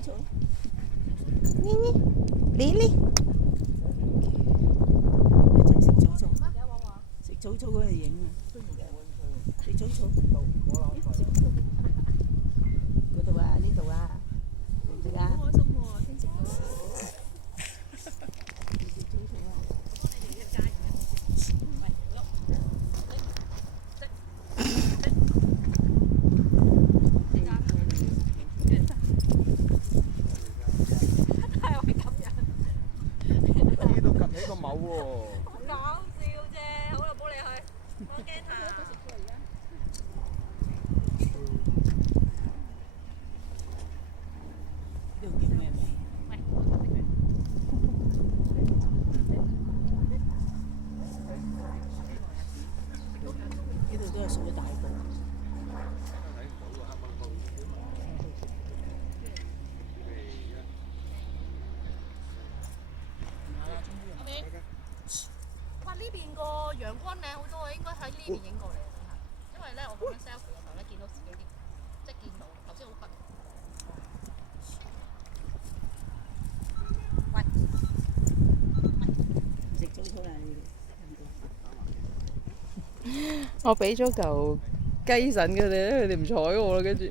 草。你一齊食草草，食草草嗰陣影啊！食草草，嗰度啊，呢度啊，食唔食啊？好開心喎，聽食喎。食草草啊！呢都趌起個某喎。搞笑啫，好啦，冇理佢，我驚佢。呢度叫咩名？呢度都係屬於大埔。哇！呢邊個陽光靚好多啊，應該喺呢邊影過嚟啊！因為咧，我咁樣 selfie 嘅時候咧，見到自己啲，即係見到頭先好忽。喂，食草草啦你哋。我俾咗嚿雞腎佢哋咧，佢哋唔睬我啦，跟住。